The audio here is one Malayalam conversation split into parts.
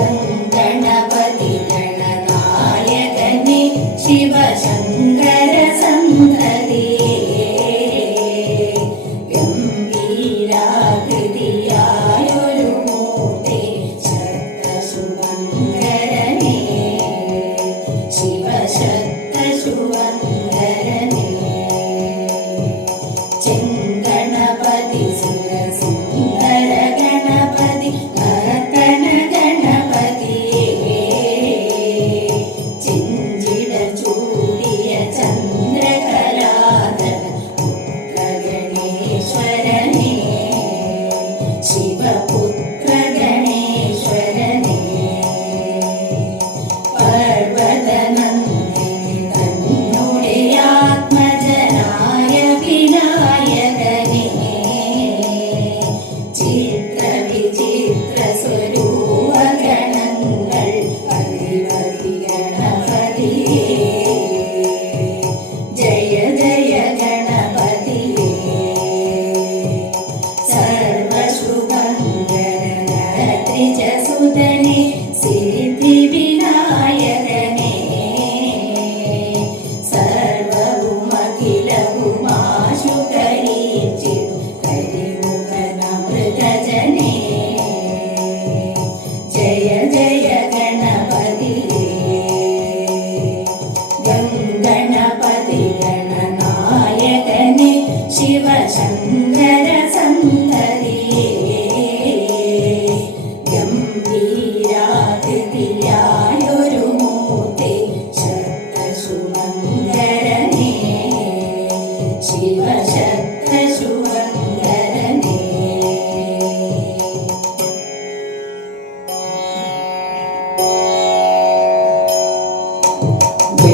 Oh.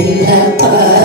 paper.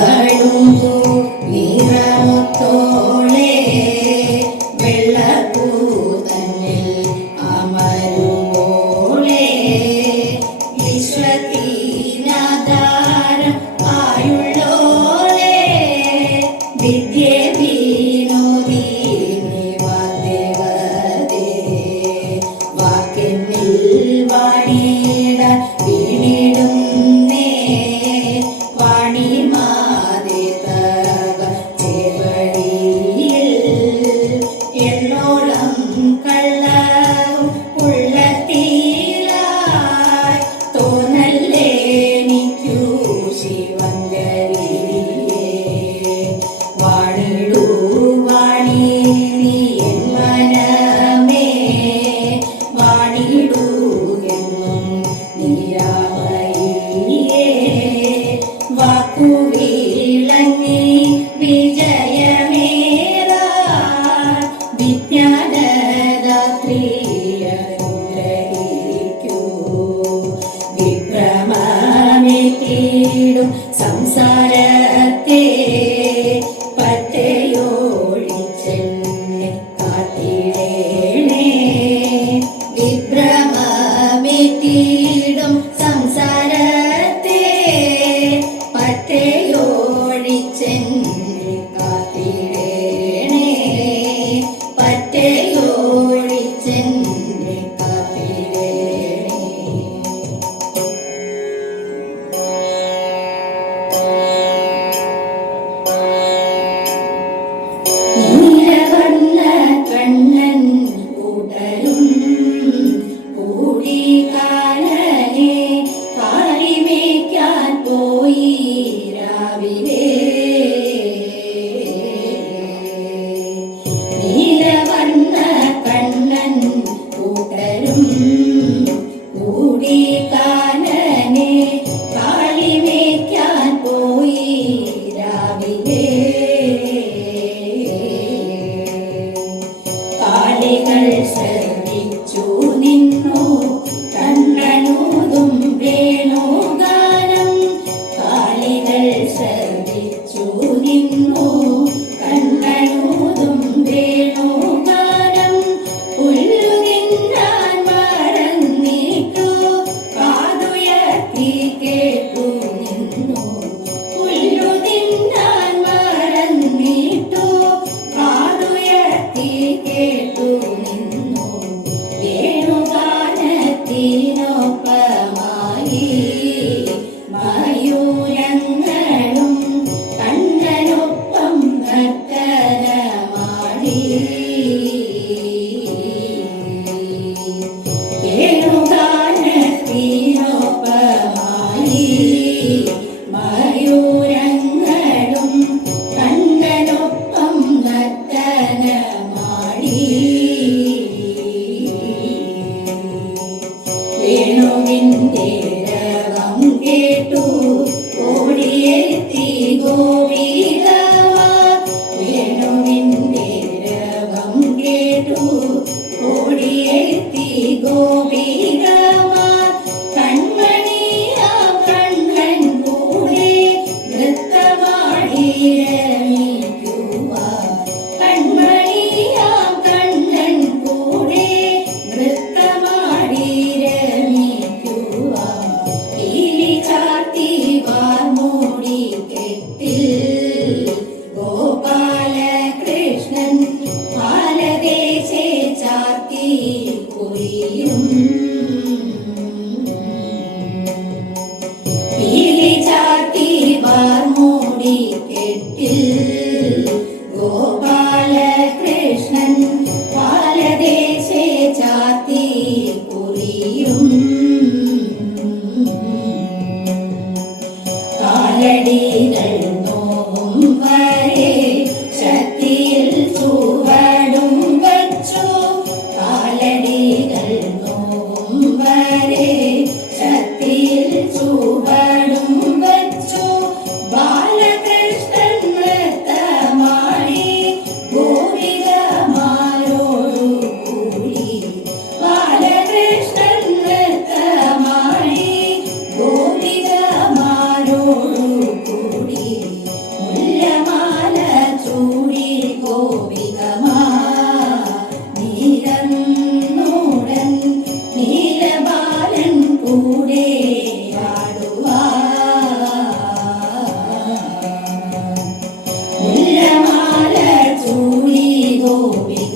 Glory.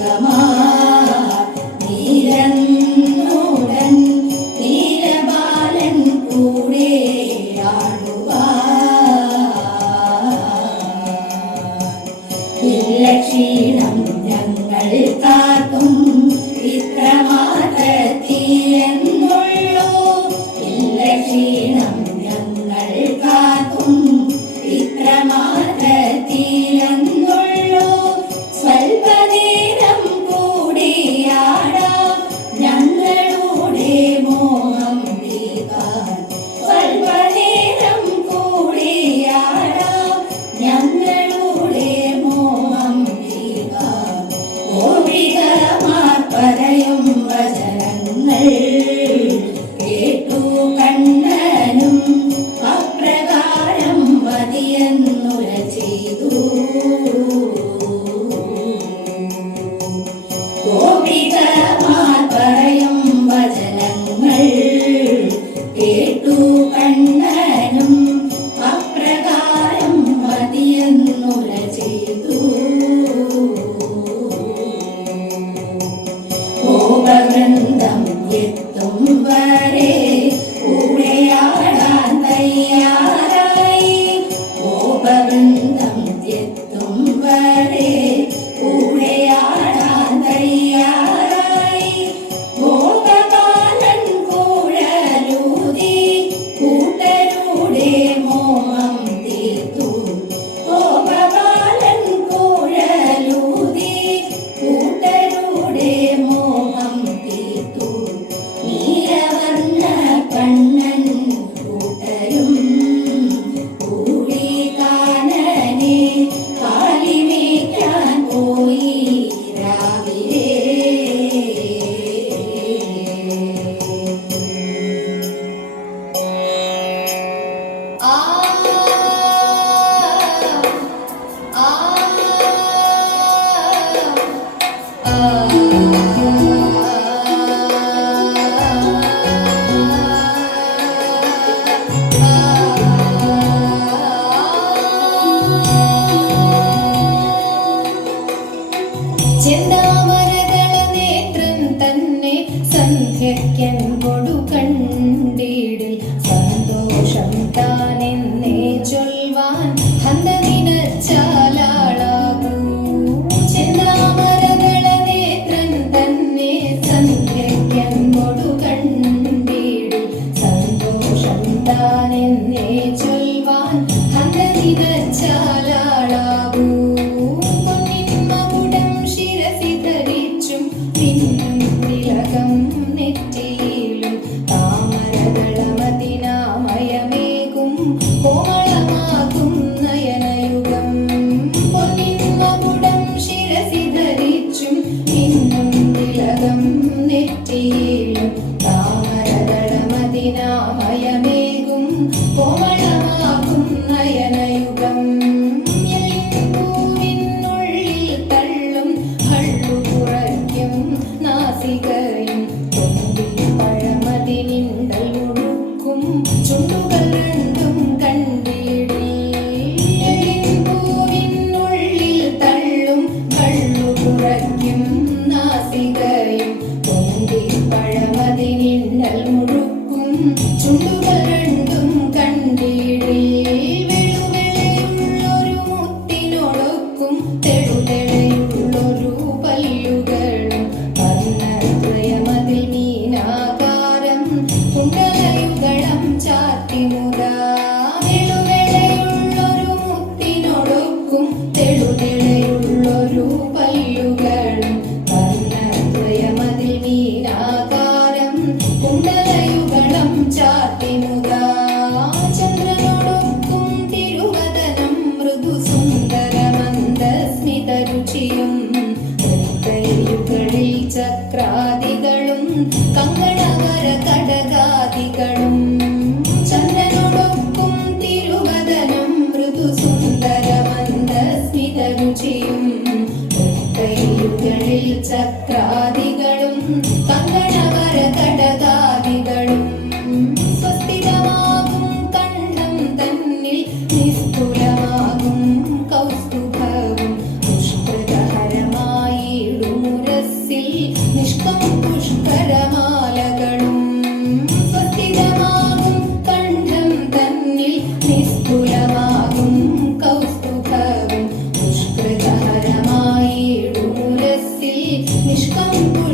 nos campos.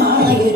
மாலை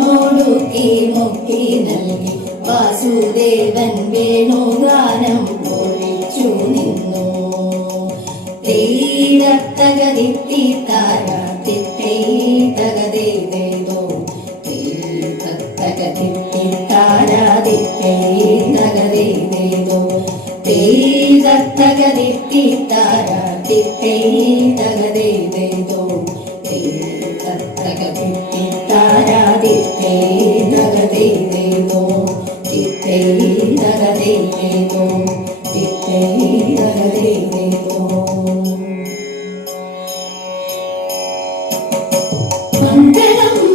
കൊന്നോടുക്കി മുക്കി നൽകി. വാസുദേവൻ വേണുഗാനം പൊഴിച്ചു Damn.